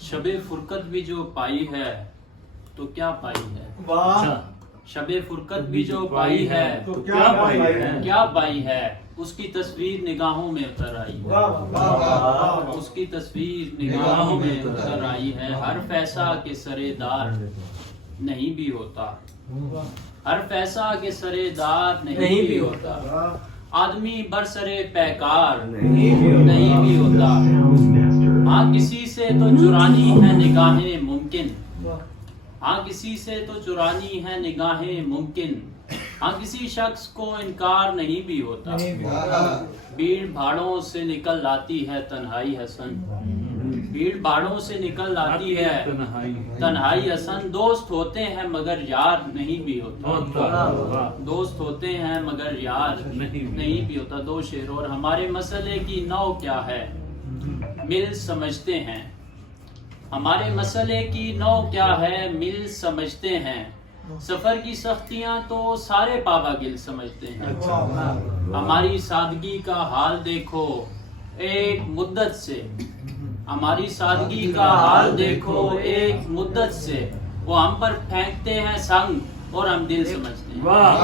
शबे फुरकत भी जो पाई है तो क्या पाई है। वाह। शबे फुरकत भी जो पाई है तो क्या पाई है। क्या पाई है। उसकी तस्वीर निगाहों में उतर आई है। वाह, वाह, वाह। उसकी तस्वीर निगाहों में उतर आई है। हर फैसा के सरेदार नहीं भी होता। हर फैसा के सरेदार नहीं भी होता। आदमी बरसरे पैकार नहीं भी होता। हाँ किसी से तो चुरानी है निगाहें मुमकिन। हाँ किसी से तो चुरानी है निगाहें मुमकिन। हाँ किसी शख्स को इनकार नहीं भी होता। भीड़ भाड़ों से निकल आती है तन्हाई हसन। भीड़ भाड़ों से निकल आती है तन्हाई हसन। दोस्त होते हैं मगर यार नहीं भी होता। दोस्त होते हैं मगर यार नहीं भी होता। दो शेर। और हमारे मसले की नौ क्या है मिल समझते हैं। हमारे मसले की नौ क्या है मिल समझते हैं। सफर की सख्तियां तो सारे पावागिल समझते हैं। हमारी सादगी का हाल देखो एक मुद्दत से। हमारी सादगी का हाल देखो एक मुद्दत से। वो हम पर फेंकते हैं संग और हम दिल समझते हैं।